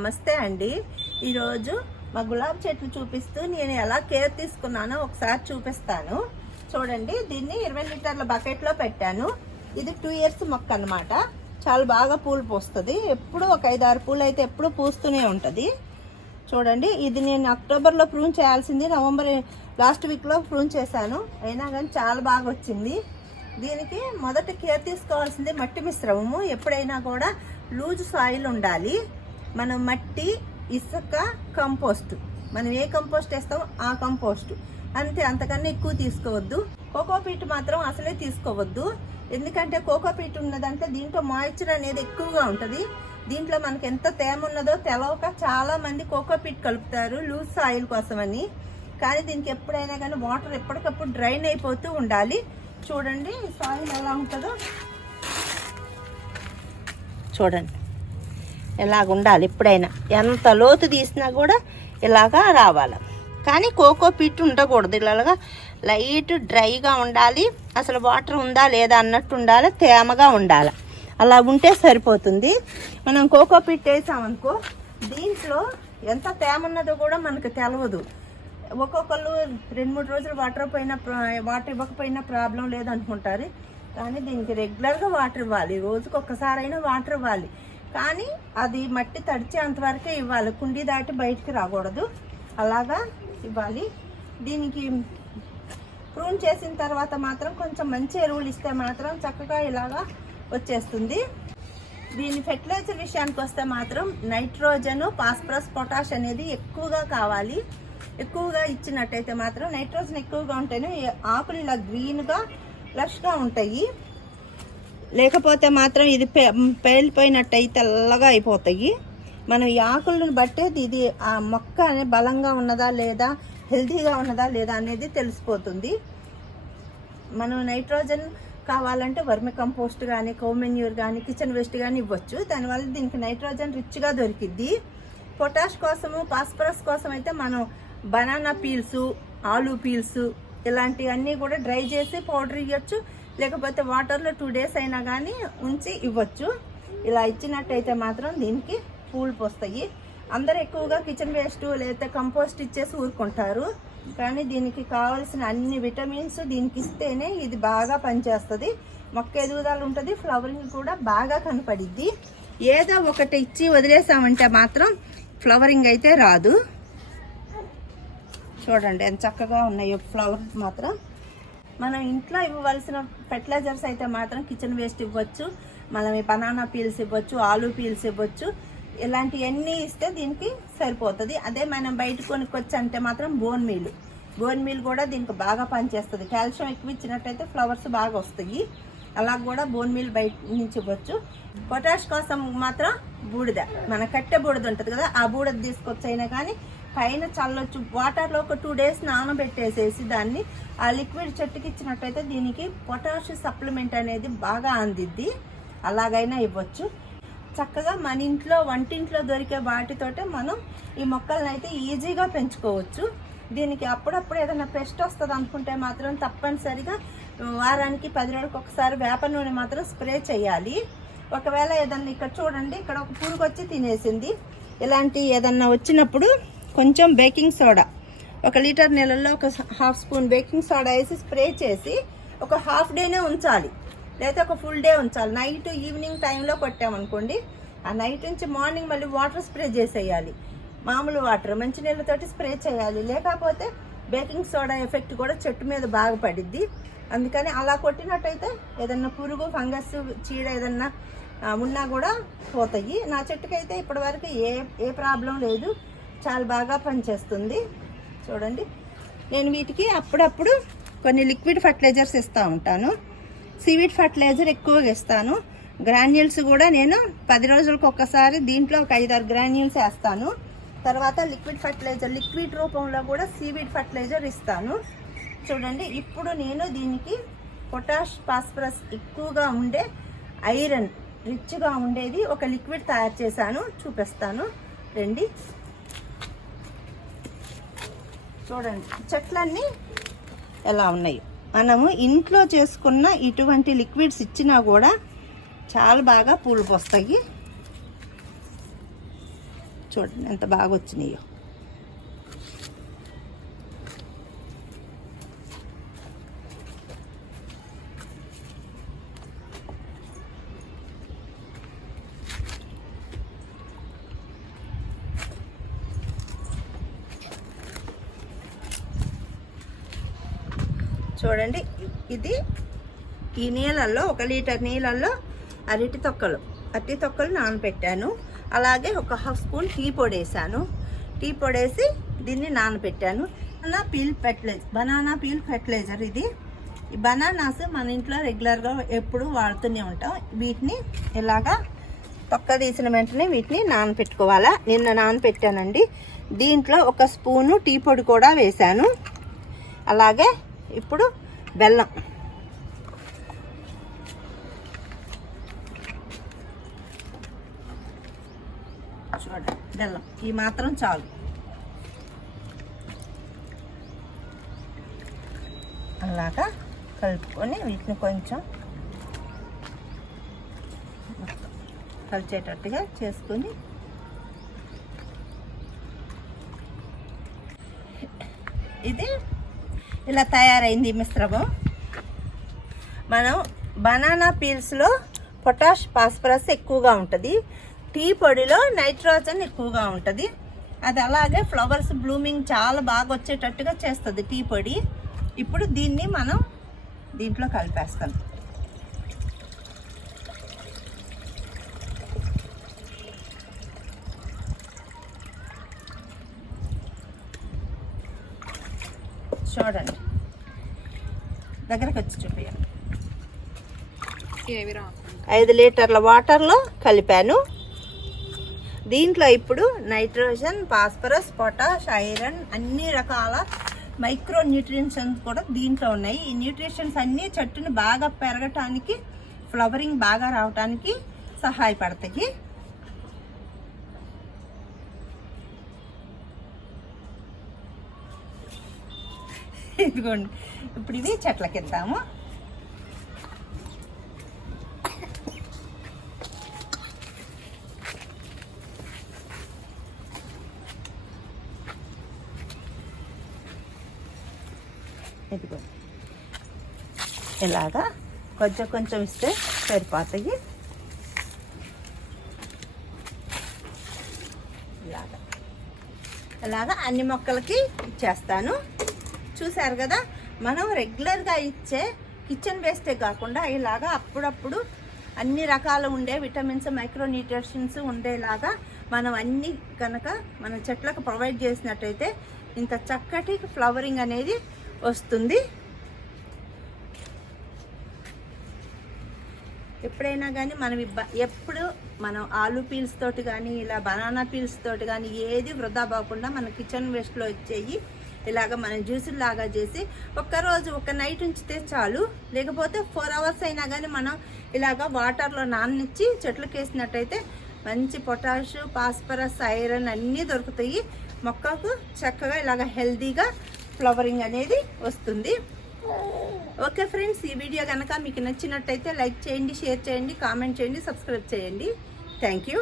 నమస్తే అండి. ఈరోజు మా గులాబీ చెట్లు చూపిస్తూ నేను ఎలా కేర్ తీసుకున్నానో ఒకసారి చూపిస్తాను. చూడండి దీన్ని ఇరవై లీటర్ల బకెట్లో పెట్టాను. ఇది టూ ఇయర్స్ మొక్క అన్నమాట. చాలా బాగా పూలు పూస్తుంది. ఎప్పుడు ఒక ఐదు ఆరు పూలు అయితే ఎప్పుడు పూస్తూనే ఉంటుంది. చూడండి ఇది నేను అక్టోబర్లో ప్రూన్ చేయాల్సింది. నవంబర్ లాస్ట్ వీక్లో ప్రూన్ చేశాను. అయినా కానీ చాలా బాగా వచ్చింది. దీనికి మొదట కేర్ తీసుకోవాల్సింది మట్టి మిశ్రమము. ఎప్పుడైనా కూడా లూజ్ సాయిల్ ఉండాలి. మనం మట్టి ఇసుక కంపోస్ట్. మనం ఏ కంపోస్ట్ వేస్తామో ఆ కంపోస్ట్. అంతే అంతకన్నా ఎక్కువ తీసుకోవద్దు. కోకోపీట్ మాత్రం అసలే తీసుకోవద్దు. ఎందుకంటే కోకోపీట్ ఉన్నదంటే దీంట్లో మాయిశ్చర్ అనేది ఎక్కువగా ఉంటుంది. దీంట్లో మనకి ఎంత తేమ ఉన్నదో తెలవక చాలా మంది కోకోపీట్ కలుపుతారు లూజ్ ఆయిల్ కోసమని. కానీ దీనికి ఎప్పుడైనా కానీ వాటర్ ఎప్పటికప్పుడు డ్రైన్ అయిపోతూ ఉండాలి. చూడండి సాయిల్ ఎలా ఉంటుందో. చూడండి. ఇలాగ ఉండాలి ఎప్పుడైనా. ఎంత లోతు తీసినా కూడా ఇలాగా రావాలి. కానీ కోకో పిట్ ఉండకూడదు. ఇలాగా లైట్ డ్రైగా ఉండాలి. అసలు వాటర్ ఉందా లేదా అన్నట్టు ఉండాలి. తేమగా ఉండాలి. అలా ఉంటే సరిపోతుంది. మనం కోకో పిట్ వేసామనుకో దీంట్లో ఎంత తేమ ఉన్నదో కూడా మనకు తెలవదు. ఒక్కొక్కళ్ళు రెండు మూడు రోజులు వాటర్ పోయినా వాటర్ ఇవ్వకపోయినా ప్రాబ్లం లేదనుకుంటారు. కానీ దీనికి రెగ్యులర్గా వాటర్ ఇవ్వాలి. రోజుకి ఒక్కసారైనా వాటర్ ఇవ్వాలి. కానీ అది మట్టి తడిచేంత వరకే ఇవ్వాలి. కుండీ దాటి బయటికి రాకూడదు. అలాగా ఇవ్వాలి. దీనికి ప్రూన్ చేసిన తర్వాత మాత్రం కొంచెం మంచి ఎరువులు ఇస్తే మాత్రం చక్కగా ఇలాగా వచ్చేస్తుంది. దీని ఫెర్టిలైజర్ విషయానికి వస్తే మాత్రం నైట్రోజన్ పాస్పరస్ పొటాష్ అనేది ఎక్కువగా కావాలి. ఎక్కువగా ఇచ్చినట్టయితే మాత్రం నైట్రోజన్ ఎక్కువగా ఉంటేనే ఆకులు ఇలా గ్రీన్గా లష్గా ఉంటాయి. లేకపోతే మాత్రం ఇది పే పేలిపోయినట్టయి తెల్లగా అయిపోతాయి. మనం ఈ ఆకులను బట్టే ఇది ఆ మొక్క అనే బలంగా ఉన్నదా లేదా హెల్తీగా ఉన్నదా లేదా అనేది తెలిసిపోతుంది. మనం నైట్రోజన్ కావాలంటే వర్మి కంపోస్ట్ కానీ కోమెన్యూర్ కానీ కిచెన్ వేస్ట్ కానీ ఇవ్వచ్చు. దానివల్ల దీనికి నైట్రోజన్ రిచ్గా దొరికిద్ది. పొటాష్ కోసము పాస్పరస్ కోసం అయితే మనం బనానా పీల్స్ ఆలు పీల్స్ ఇలాంటివన్నీ కూడా డ్రై చేసి పౌడర్ ఇవ్వచ్చు లేకపోతే వాటర్లో టూ డేస్ అయినా కానీ ఉంచి ఇవ్వచ్చు. ఇలా ఇచ్చినట్టయితే మాత్రం దీనికి పూలు పోస్తాయి. అందరు ఎక్కువగా కిచెన్ వేస్ట్ లేకపోతే కంపోస్ట్ ఇచ్చేసి ఊరుకుంటారు. కానీ దీనికి కావాల్సిన అన్ని విటమిన్స్ దీనికి ఇస్తేనే ఇది బాగా పనిచేస్తుంది. మొక్క ఎదుగుదల ఉంటుంది ఫ్లవరింగ్ కూడా బాగా కనపడిద్ది. ఏదో ఒకటి ఇచ్చి వదిలేసామంటే మాత్రం ఫ్లవరింగ్ అయితే రాదు. చూడండి ఎంత చక్కగా ఉన్నాయో ఫ్లవర్స్ మాత్రం. మనం ఇంట్లో ఇవ్వవలసిన ఫెర్టిలైజర్స్ అయితే మాత్రం కిచెన్ వేస్ట్ ఇవ్వచ్చు. మనం బనానా పీల్స్ ఇవ్వచ్చు ఆలు పీల్స్ ఇవ్వచ్చు. ఇలాంటివన్నీ ఇస్తే దీనికి సరిపోతుంది. అదే మనం బయట కొనుక్కొచ్చి అంటే మాత్రం బోన్ మీల్ బోన్ మీల్ కూడా దీనికి బాగా పనిచేస్తుంది. కాల్షియం ఎక్కువ ఇచ్చినట్టయితే ఫ్లవర్స్ బాగా వస్తాయి. అలా కూడా బోన్ మీల్ బయట నుంచి ఇవ్వచ్చు. పొటాష్ కోసం మాత్రం బూడిద. మన కట్టె బూడిద ఉంటుంది కదా ఆ బూడిద తీసుకొచ్చైనా కానీ పైన చల్లొచ్చు. వాటర్లో ఒక టూ డేస్ నానబెట్టేసేసి దాన్ని ఆ లిక్విడ్ చెట్టుకి ఇచ్చినట్టయితే దీనికి పొటాష్ సప్లిమెంట్ అనేది బాగా అందిద్ది. అలాగైనా ఇవ్వచ్చు. చక్కగా మన ఇంట్లో వంటింట్లో దొరికే వాటితోటే మనం ఈ మొక్కలను అయితే ఈజీగా పెంచుకోవచ్చు. దీనికి అప్పుడప్పుడు ఏదైనా పెస్ట్ వస్తుంది అనుకుంటే మాత్రం తప్పనిసరిగా వారానికి పది రోజులకు ఒకసారి వేప నూనె మాత్రం స్ప్రే చేయాలి. ఒకవేళ ఏదన్నా ఇక్కడ చూడండి ఇక్కడ ఒక పురుగు వచ్చి తినేసింది. ఇలాంటి ఏదన్నా వచ్చినప్పుడు కొంచెం బేకింగ్ సోడా. ఒక లీటర్ నీళ్ళల్లో ఒక హాఫ్ స్పూన్ బేకింగ్ సోడా వేసి స్ప్రే చేసి ఒక హాఫ్ డేనే ఉంచాలి. లేదా ఒక ఫుల్ డే ఉంచాలి. నైట్ ఈవినింగ్ టైంలో కొట్టామనుకోండి ఆ నైట్ నుంచి మార్నింగ్ మళ్ళీ వాటర్ స్ప్రే చేసేయాలి. మామూలు వాటర్ మంచి నీళ్ళతోటి స్ప్రే చేయాలి. లేకపోతే బేకింగ్ సోడా ఎఫెక్ట్ కూడా చెట్టు మీద బాగా పడిద్ది. అందుకని అలా కొట్టినట్టయితే ఏదన్నా పురుగు ఫంగస్ చీడ ఏదన్నా ఉన్నా కూడా పోతాయి. నా చెట్టుకైతే ఇప్పటివరకు ఏ ఏ ప్రాబ్లం లేదు. చాలా బాగా పనిచేస్తుంది. చూడండి. నేను వీటికి అప్పుడప్పుడు కొన్ని లిక్విడ్ ఫర్టిలైజర్స్ ఇస్తూ ఉంటాను. సివిడ్ ఫర్టిలైజర్ ఎక్కువగా ఇస్తాను. గ్రాన్యూల్స్ కూడా నేను పది రోజులకు ఒక్కసారి దీంట్లో ఒక ఐదారు గ్రాన్యూల్స్ వేస్తాను. తర్వాత లిక్విడ్ ఫర్టిలైజర్ లిక్విడ్ రూపంలో కూడా సీవిడ్ ఫర్టిలైజర్ ఇస్తాను. చూడండి. ఇప్పుడు నేను దీనికి పొటాష్ ఫాస్ఫరస్ ఎక్కువగా ఉండే ఐరన్ రిచ్గా ఉండేది ఒక లిక్విడ్ తయారు చేశాను. చూపిస్తాను. రండి. చూడండి. చెట్లన్నీ ఎలా ఉన్నాయి? మనము ఇంట్లో చేసుకున్న ఇటువంటి లిక్విడ్స్ ఇచ్చినా కూడా చాలా బాగా పూలు పోస్తాయి. చూడండి ఎంత బాగా వచ్చినాయో. చూడండి ఇది ఈ నీళ్ళల్లో ఒక లీటర్ నీళ్ళల్లో అరటి తొక్కలు. అరటి తొక్కలు నానబెట్టాను అలాగే ఒక హాఫ్ స్పూన్ టీ పొడి వేసాను టీ పొడి వేసి దీన్ని నానబెట్టాను banana peel fertiliser banana peel fertiliser ఇది. ఈ బనానాస్ మన ఇంట్లో రెగ్యులర్గా ఎప్పుడు వాడుతూనే ఉంటాం. వీటిని ఇలాగా తొక్క తీసిన వెంటనే వీటిని నానబెట్టుకోవాలా నిన్న నానబెట్టానండి దీంట్లో ఒక స్పూను టీ పొడి కూడా వేశాను. అలాగే ఇప్పుడు బెల్లం. చూడండి బెల్లం. ఈ మాత్రం చాలు. అలాగా కలుపుకొని వీటిని కొంచెం కలిచేటట్టుగా చేసుకొని ఇది ఇలా తయారైంది మిశ్రమం? మనం బనానా పీల్స్లో పొటాష్ ఫాస్ఫరస్ ఎక్కువగా ఉంటుంది. టీ పొడిలో నైట్రోజన్ ఎక్కువగా ఉంటుంది. అది అలాగే ఫ్లవర్స్ బ్లూమింగ్ చాలా బాగా వచ్చేటట్టుగా చేస్తుంది టీ పొడి. ఇప్పుడు దీన్ని మనం దీంట్లో కలిపేస్తాం చూడండి దగ్గరకు వచ్చి రాకుండా ఐదు లీటర్ల వాటర్లో కలిపాను. దీంట్లో ఇప్పుడు నైట్రోజన్ ఫాస్ఫరస్ పొటాష్ ఐరన్ అన్ని రకాల మైక్రో న్యూట్రిషన్స్ కూడా దీంట్లో ఉన్నాయి. ఈ న్యూట్రిషన్స్ అన్నీ చెట్టుని బాగా పెరగటానికి ఫ్లవరింగ్ బాగా రావటానికి సహాయపడతాయి. ఇదిగోండి. ఇప్పుడు ఇవి చెట్లకి ఇద్దాము ఇదిగో ఇలాగా కొంచెం కొంచెం ఇస్తే సరిపోతాయి. ఇలాగా. ఇలాగా అన్ని మొక్కలకి ఇచ్చేస్తాను. చూశారు కదా? మనం రెగ్యులర్గా ఇచ్చే కిచెన్ వేస్టే కాకుండా ఇలాగా అప్పుడప్పుడు అన్ని రకాలు ఉండే విటమిన్స్ మైక్రో న్యూట్రిషన్స్ ఉండేలాగా మనం అన్ని కనుక మన చెట్లకు ప్రొవైడ్ చేసినట్టయితే ఇంత చక్కటి ఫ్లవరింగ్ అనేది వస్తుంది. ఎప్పుడైనా కానీ మనం ఇబ్బ- ఎప్పుడు మనం ఆలు పీల్స్ తోటి కానీ ఇలా బనానా పీల్స్ తోటి కానీ ఏది వృధా పోకుండా మన కిచెన్ వేస్ట్లో వచ్చేయి ఇలాగ మనం జ్యూసులు లాగా చేసి ఒక్కరోజు ఒక నైట్ ఉంచితే చాలు. లేకపోతే ఫోర్ అవర్స్ అయినా కానీ మనం ఇలాగ వాటర్లో నాననిచ్చి చెట్లకు వేసినట్టయితే మంచి పొటాష్ ఫాస్ఫరస్ ఐరన్ అన్నీ దొరుకుతాయి. మొక్కకు చక్కగా ఇలాగ హెల్తీగా ఫ్లవరింగ్ అనేది వస్తుంది. ఓకే ఫ్రెండ్స్ ఈ వీడియో కనుక మీకు నచ్చినట్టయితే లైక్ చేయండి షేర్ చేయండి కామెంట్ చేయండి సబ్స్క్రైబ్ చేయండి. Thank you.